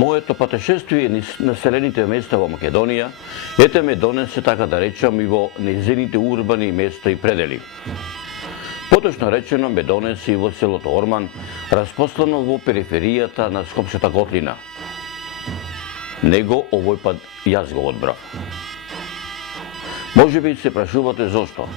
Моето патешествие низ населените места во Македонија ете ме донесе, така да речам, и во незините урбани места и предели. Поточно речено ме донесе и во селото Орман, распослано во периферијата на Скопската котлина. Него овој пат јас го одбрав. Може би се прашувате зошто?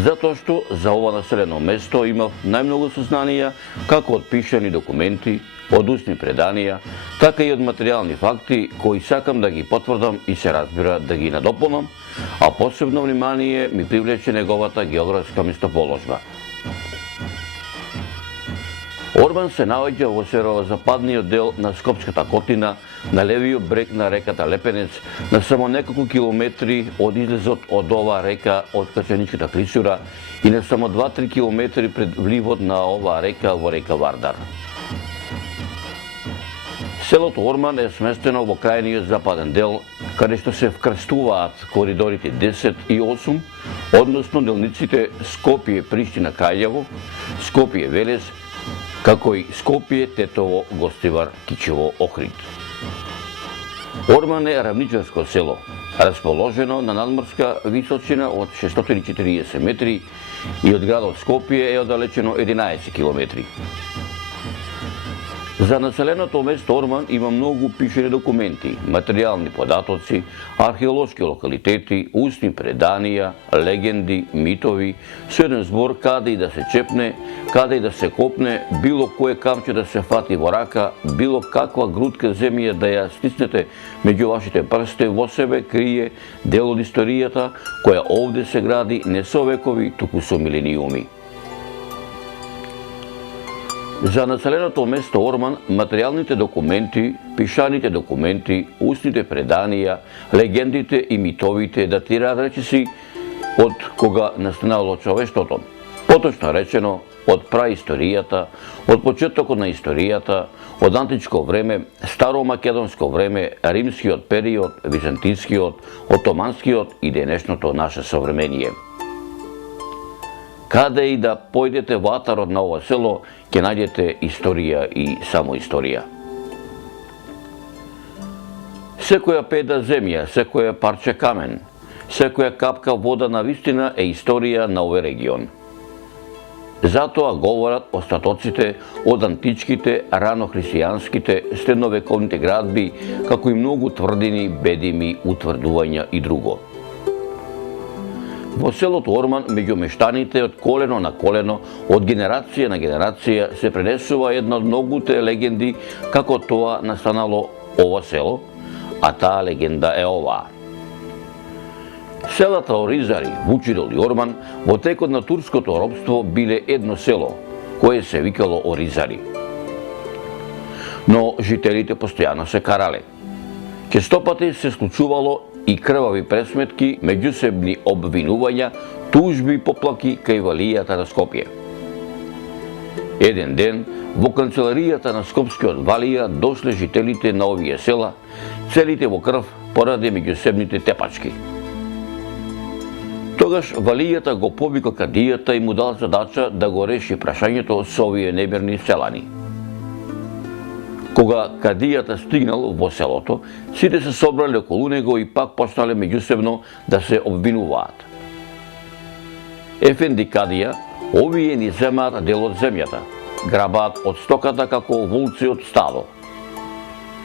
Затоа што за ова населено место имав најмногу сознанија како од пишани документи, од устни преданија, така и од материјални факти кои сакам да ги потврдам и се разбира да ги надополнам, а посебно внимание ми привлече неговата географска местоположба. Орман се наоѓа во северозападниот дел на Скопската котлина, на левиот брег на реката Лепенец, на само неколку километри од излезот од оваа река од Качаничката клисура и на само 2-3 километри пред вливот на оваа река во река Вардар. Селото Орман е сместено во крајниот западен дел, каде што се вкрстуваат коридорите 10 и 8, односно делниците Скопје-Приштина Краљево, Скопје-Велес, како и Скопје-Тетово-Гостивар-Кичево Охрид. Орман е равничарско село, расположено на надморска височина од 640 метри и од градот Скопје е оддалечено 11 километри. За населеното место Орман има многу пишени документи, материјални податоци, археолошки локалитети, устни преданија, легенди, митови, со еден збор каде и да се чепне, каде и да се копне, било кое камче да се фати во рака, било каква грудка земја да ја стиснете меѓу вашите прсте, во себе крие дел од историјата која овде се гради не со векови, туку со милениуми. За населеното место Орман, материјалните документи, пишаните документи, устните преданија, легендите и митовите датираат речиси од кога настанало човештвото. Поточно речено, од праисторијата, од почетокот на историјата, од античко време, старомакедонско време, римскиот период, византискиот, отоманскиот и денешното наше современие. Каде и да појдете во атарот на ова село, ќе најдете историја и само историја. Секоја педа земја, секоја парче камен, секоја капка вода на вистина е историја на овој регион. Затоа говорат остатоците од античките, ранохристијанските, средновековните градби, како и многу тврдини, бедими, утврдувања и друго. Во селото Орман, меѓу мештаните од колено на колено, од генерација на генерација, се пренесува една од многуте легенди како тоа настанало ова село, а таа легенда е оваа. Селата Оризари, Вучидол и Орман во текот на турското робство биле едно село, кое се викало Оризари. Но жителите постојано се карале. Честопати се случувало и крвави пресметки, меѓусебни обвинувања, тужби, поплаки кај валијата на Скопје. Еден ден, во канцеларијата на Скопскиот валија дошле жителите на овие села, целите во крв поради меѓусебните тепачки. Тогаш валијата го повика кадијата и му дал задача да го реши прашањето со овие немирни селани. Кога кадијата стигнал во селото, сите се собрале околу него и пак почнале меѓусебно да се обвинуваат. Ефенди кадија, овие ни земаат дел од земјата, грабаат од стоката како волци од стадо.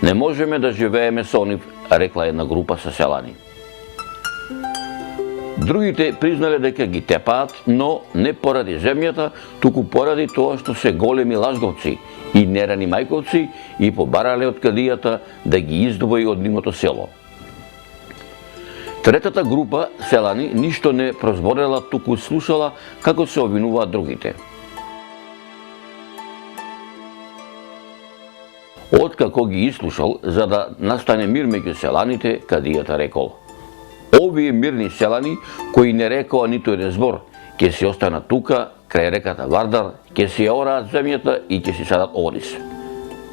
Не можеме да живееме со нив, рекла една група со селани. Другите признале дека ги тепаат, но не поради земјата, туку поради тоа што се големи лажговци и нерани мајковци и побарале од кадијата да ги издвои од нивното село. Третата група селани ништо не прозборела, туку слушала како се обвинуваат другите. Откако ги ислушал, за да настане мир меѓу селаните, кадијата рекол: овие мирни селани, кои не рекоа ниту еден збор, ќе си останат тука, крај реката Вардар, ќе си ја ораат земјата и ќе си садат орис.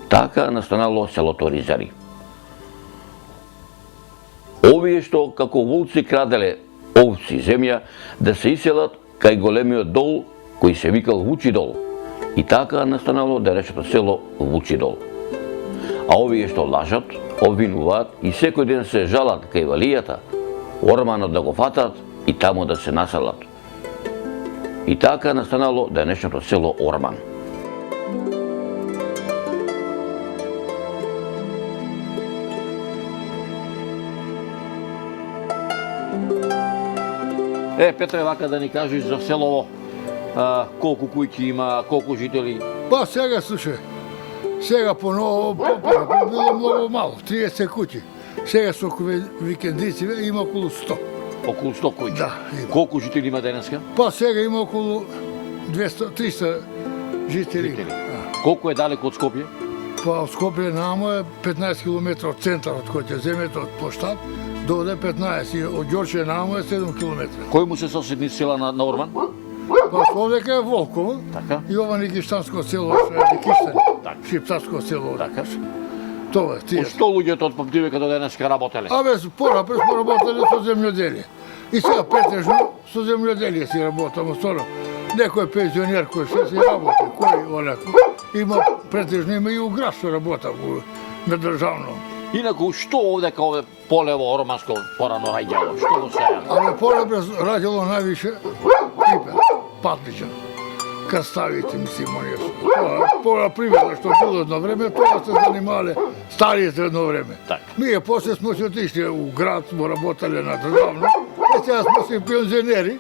Така настанало селото Оризари. Овие што како волци краделе овци земја, да се иселат кај големиот дол, кој се викал Вучидол. И така настанало денешното село Вучидол. А овие што лажат, обвинуваат и секој ден се жалат кај валијата, Орманот да го фатат и таму да се населат. И така настанало денешното село Орман. Петре, вака да ни кажеш за селово, колку куќи има, колку жители? Па сега, слушай, сега поново било многу мало, 30 куќи. Сега со викендици има околу 100. Околу 100 куќи? Да, има. Колку жители има денеска? Па сега има околу 200-300 жители. Колку е далеко од Скопје? Па од Скопје намо е 15 км од центарот, кој ќе земете од Поштап, доде 15 и од Ѓорче намо е 7 км. Кој му се соседни села на Орман? Па овдека е Волково, Така. и ова Никиштанско село, што е Никиштани, Така. Шиптарско село. Така. Тоа е, тие. Што луѓето од Памтивека до денеска работеле? Абе, порапред смо работеле со земјоделие. И сега претежно со земјоделие си работаме, стварно. Некој пензионер кој што си работи, кој онако. Има претежно има и у град што работа на државно. Инаку, што овдека овде полево Орманско порано раѓало? Што го сеја? Абе, порапред раѓало највише пипер, патлича, крставите, мислим, оние што. Тоа приведно што било едно време, тоа се занимале стариите едно време. Така. Ние после смо се отишли у град, смо работеле на државно, и сега смо си пензионери.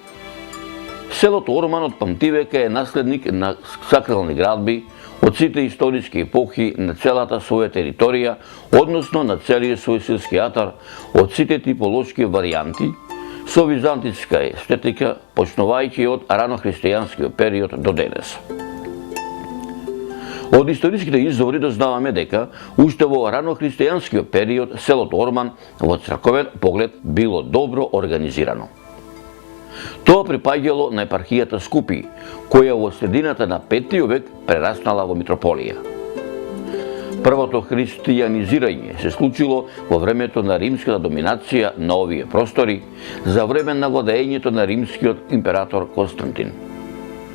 Селото Орман од Памтивека е наследник на сакрални градби од сите историски епохи на целата своја територија, односно на целиот свој селски атар, од сите типолошки варијанти, со византијска естетика, почнувајќи од ранохристијанскиот период до денес. Од историските извори дознаваме дека уште во ранохристијанскиот период селото Орман во црковен поглед било добро организирано. Тоа припаѓало на епархијата Скупи, која во средината на 5 век прераснала во митрополија. Првото христијанизирање се случило во времето на римската доминација на овие простори, за време на владеењето на римскиот император Константин.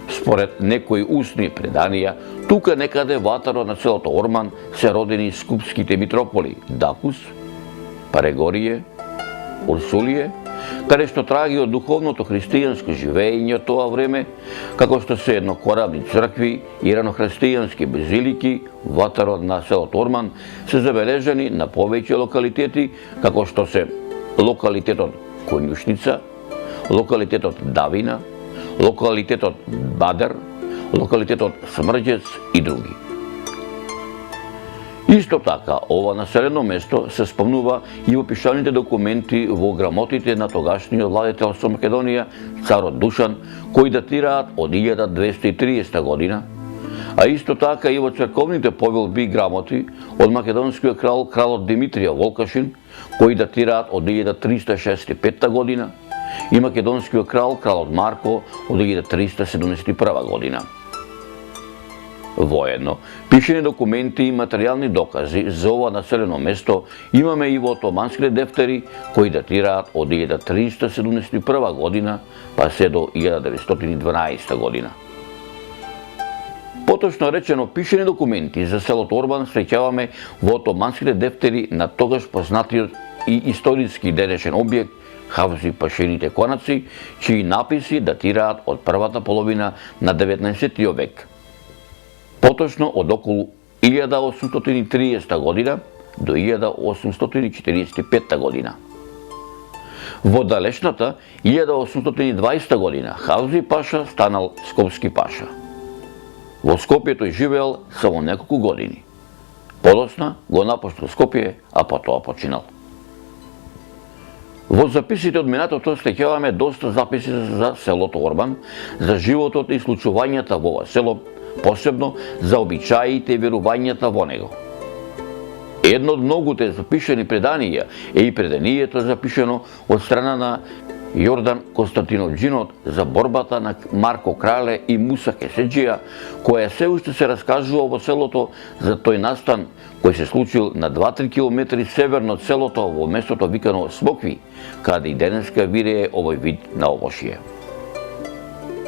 Според некои устни преданија, тука некаде во атарот на селото Орман се родени скупските митрополи Дакус, Парегорие, Урсулие, каде што траги од духовното христијанско живење од тоа време, како што се еднокорабни цркви и ранохристијански базилики во атарот на селото Орман се забележани на повеќе локалитети, како што се локалитетот Конјушница, локалитетот Давина, локалитетот Бадер, локалитетот Смрđец и други. Исто така, ова населено место се спомнува и во пишаните документи во грамотите на тогашниот владетел со Македонија, царот Душан, кои датираат од 1230 година, а исто така и во црковните повелби и грамоти од македонскиот крал, кралот Димитрија Волкашин, кои датираат од 1365 година, и македонскиот крал, кралот Марко, од 1371 година. Воедно, пишени документи и материјални докази за ова населено место имаме и во отоманските дефтери, кои датираат од 1371 година, па се до 1912 година. Поточно речено, пишени документи за селото Орман среќаваме во отоманските дефтери на тогаш познатиот и историски денешен објект Хавзи Пашените конаци, чии написи датираат од првата половина на 19 век. Поточно од околу 1830 година до 1845 година. Во далечната 1820 година Хавзи Паша станал Скопски паша. Во Скопје тој живеел само неколку години. Подоцна го напуштил Скопје, а потоа починал. Во записите од минатото среќаваме доста записи за селото Орман, за животот и случувањата во ова село, посебно за обичаите и верувањата во него. Едно од многуте запишени преданија е и преданието запишено од страна на Јордан Константинов Џинот за борбата на Марко Крале и Муса Кеседџија, која се уште се раскажува во селото за тој настан кој се случил на 2-3 километри северно од селото во местото викано Смокви, каде и денеска вирее овој вид на овошје.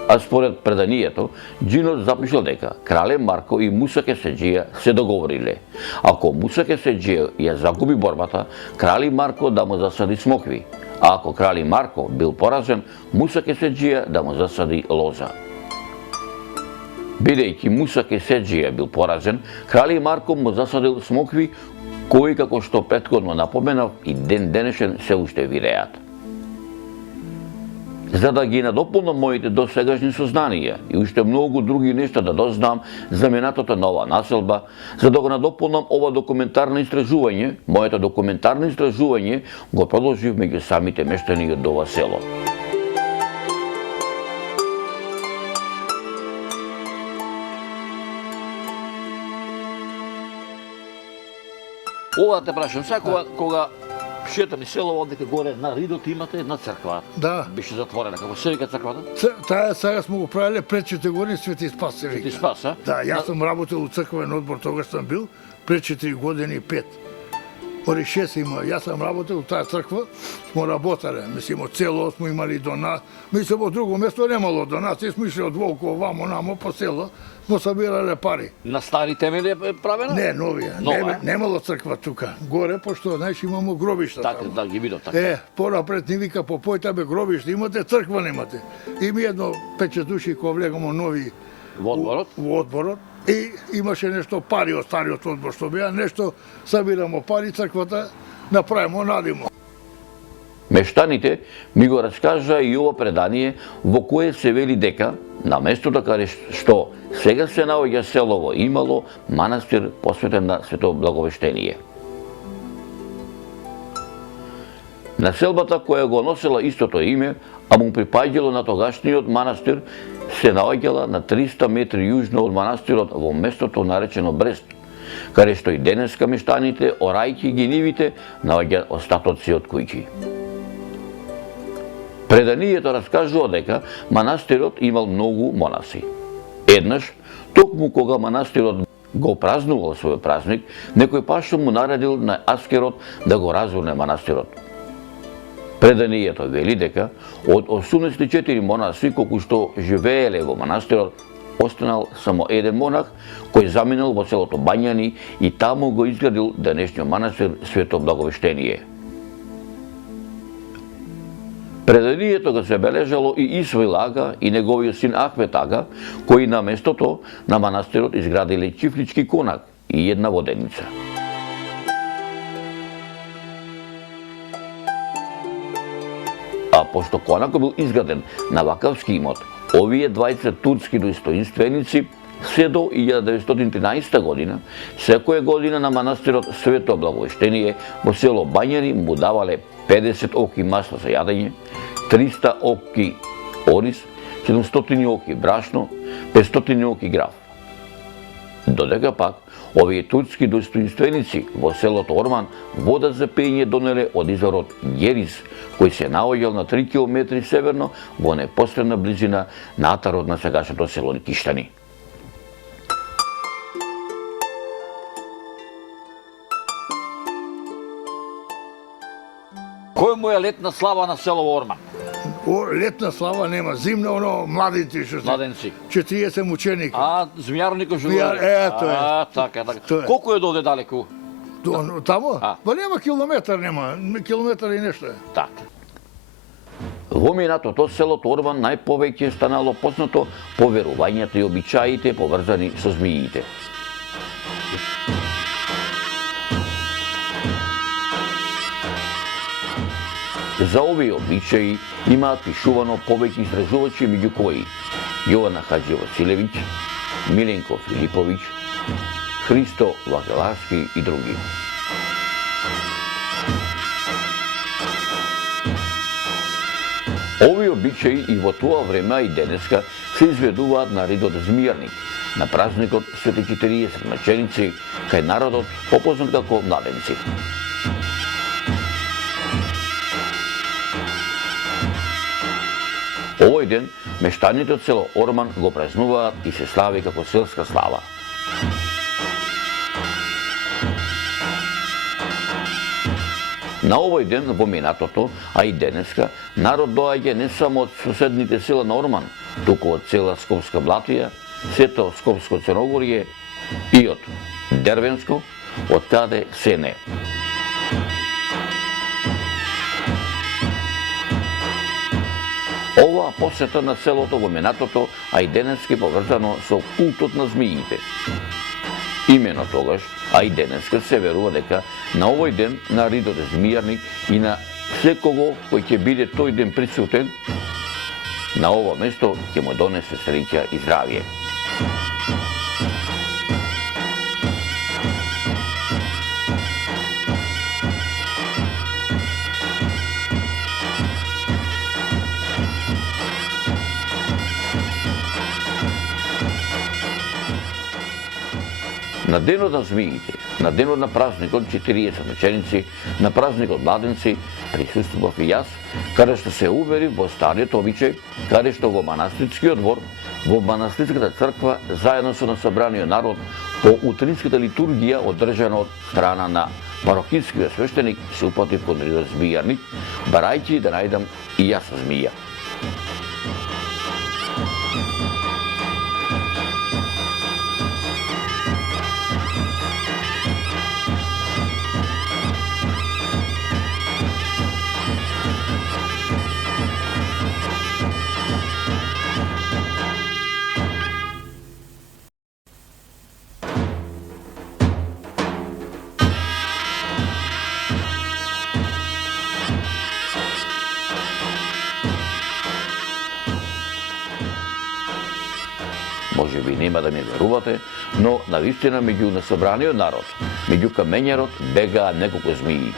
А според преданието, Джинот запишал дека крале Марко и Муса Кеседжија се договориле. Ако Муса Кеседжија ја загуби борбата, крали Марко да му засади смокви. А ако крали Марко бил поразен, Муса Кеседжија да му засади лоза. Бидејќи Муса Кеседжија бил поразен, крали Марко му засадил смокви кои, како што претходно напоменав, и ден денешен се уште виреат. За да ги надополнам моите досегашни сознанија и уште многу други нешта да дознам за минатото на оваа населба, за да го надополнам ова документарно истражување, моето документарно истражување го продолжив меѓу самите мештани од ова село. Ова те прашам, сега кога шетам и село одека горе на Ридот имате една црква. Да. Беше затворена. Како се вика црквата? Таа сега сме го правиле пред 4 години Свети Спас се вика. Свети Спас, а? Да, јас сум работел у црквен одбор, тогаш сум бил пред 4 години и 5. Ори 6 има, јас сум работел у таа црква, смо работеле, мислим од село смо имали мислим од друго место немало донации, сме ишли од Волково вамо намо по село, смо собирале пари. На стари темели е правена? Не, новија. Немало црква тука. Горе, пошто, знаеш, имамо гробишта Така, таму. да, ги видов така. Понапред ни вика, по појта бе гробишта имате, црква немате. И ми едно 5 души кои влегамо нови Во одборот? во одборот. И имаше нешто пари од стариот одбор што беа, нешто собирамо пари, црквата направимо, надимо. Мештаните ми го раскажа и ова предание во кое се вели дека на местото каде што сега се наоѓа селово имало манастир посветен на Свето Благовештение. Населбата која го носела истото име, а му припаѓало на тогашниот манастир, се наоѓала на 300 метри јужно од манастирот во местото наречено Брест, каде што и денеска мештаните, орајќи ги нивите, наоѓаат остатоци од куќи. Преданието раскажува дека манастирот имал многу монаси. Еднаш, токму кога манастирот го празнувал својот празник, некој пашо му наредил на аскерот да го разурне манастирот. Преданието вели дека од 84 монаси колку што живееле во манастирот, останал само еден монах кој заминал во селото Бањани и таму го изградил денешниот манастир Свето Благовештение. Преданието го забележало и Исваил ага и неговиот син Ахмет ага, кои на местото на манастирот изградиле чифлички конак и една воденица. А пошто конакот бил изграден на вакавски имот, овие двајца турски достоинственици се до 1913 година, секоја година на манастирот Свето Благовештение во село Бањани му давале 50 оки масло за јадење, 300 оки ориз, 700 оки брашно, 500 оки граф. Додека пак, овие турски достоинственици во селото Орман вода за пење донеле од изворот Герис, кој се наоѓал на 3 км северно во непосредна близина на атарот на сегашното село Киштани. Кој му е летна слава на село Орман? Летна слава нема, зимна оно младите што се. Младенци. 40 мученика. А, Змијарников живее. Тоа е. Така, така. Тоа е. Колку е доде далеку? Тамо? А. Па нема километар, километар и нешто е. Така. Во минатото селото Орман најповеќе станало познато по верувањата и обичаите поврзани со змиите. За овие обичаи имаат пишувано повеќе истражувачи, меѓу кои Јована Хаџи Василевиќ, Миленко Филиповиќ, Христо Вакеларски и други. Овие обичаи и во тоа време и денеска се изведуваат на Ридот Змијарник, на празникот Свети 40 маченици, кај народот попознат како младенци. Овој ден мештаните од село Орман го празнуваат и се слави како селска слава. На овој ден во минатото, а и денеска, народ доаѓа не само од соседните села на Орман, туку од цела Скопска Блатија, сето Скопско Црногорје и од Дервенско, од каде се не. Оваа посета на селото во минатото, а и денески поврзано со култот на змиите. Имено тогаш, а и денеска се верува дека на овој ден на ридот змијарник и на секого кој ќе биде тој ден присутен на ова место ќе му донесе среќа и здравје. На денот на змиите, на денот на празникот 40 ноченици, на празникот младенци, присуствував и јас, каде што се уверив во стариот обичај, каде што во манастирскиот двор, во манастирската црква, заедно со насобраниот народ, по утринската литургија одржана од страна на парохискиот свештеник, се упатив кон ридот змијарник, барајќи да најдам и јас змија. Може би нема да ми верувате, но навистина меѓу насобраниот народ, меѓу камењарот бегаа неколку змии.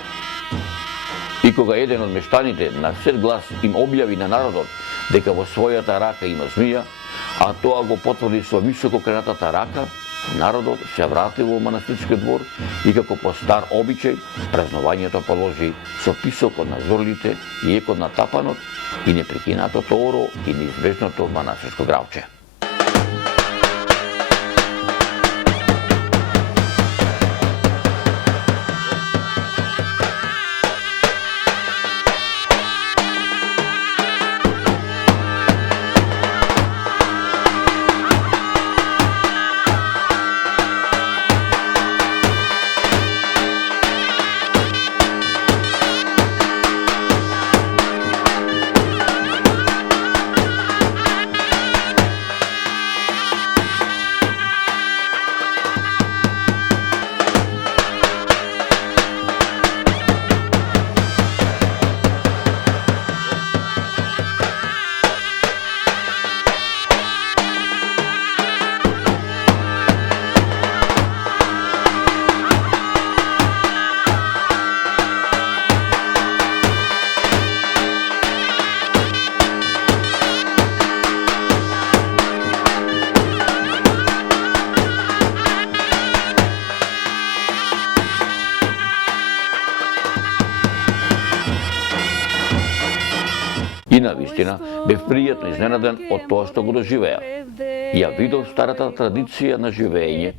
И кога еден од мештаните на сет глас им објави на народот дека во својата рака има змија, а тоа го потврди со високо кренатата рака, народот се врати во манастирскиот двор и како по стар обичај, празнувањето положи со писокот на зорлите и екот на тапанот и непрекинатото оро и неизбежното манастирско гравче. И навистина бев пријатно изненаден од тоа што го доживеав. Ја видов старата традиција на живење,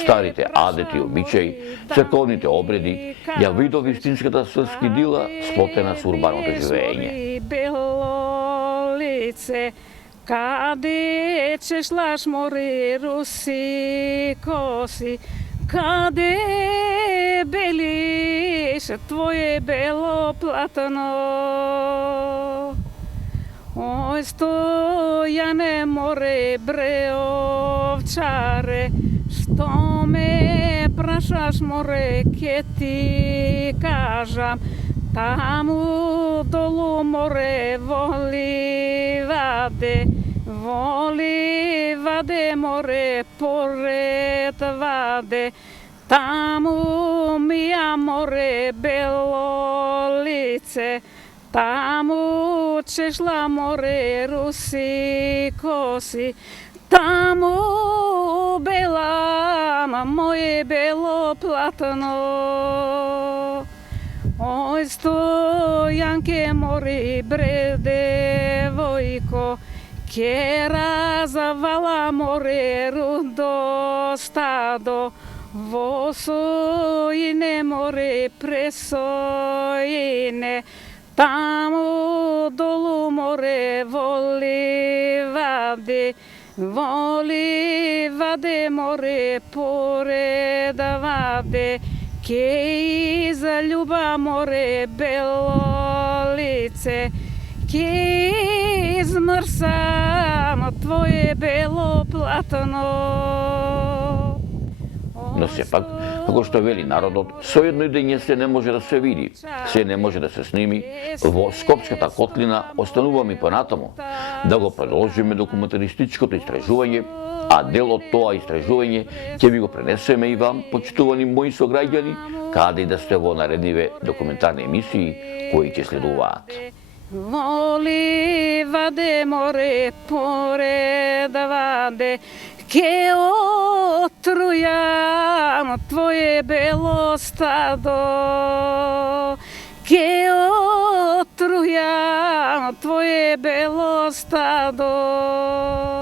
старите адети и обичаи, црковните обреди, ја видов вистинската српски дила сплотена со урбаното живење. Каде ćeš laš more rusi kosi, kade beliš tvoje belo platano. Oj, stojane more bre ovčare, što me prašaš more, ke ti kažam, tamo dolu more voli vade more pored vade, tamo mi more belo lice, tamo ćeš la more rusi kosi, tamo bela moje belo platno. Oj, stojanke mori bre devojko, kje razavala more rudo stado, Vosojine more presojine, tamo dolu more voli vade more pored vade, ke iza ljuba more belo lice, ke izmrsam tvoje belo platno. No сепак, како што вели народот, со едно идење се не може да се види, се не може да се сними, во Скопската котлина остануваме понатаму да го продолжиме документаристичкото истражување, а дел од тоа истражување ќе ви го пренесеме и вам, почитувани мои сограѓани, каде и да сте во наредниве документарни емисии кои ќе следуваат. Voli vade more pored vade, ke otrujam tvoje belo stado, ke otrujam tvoje belo stado.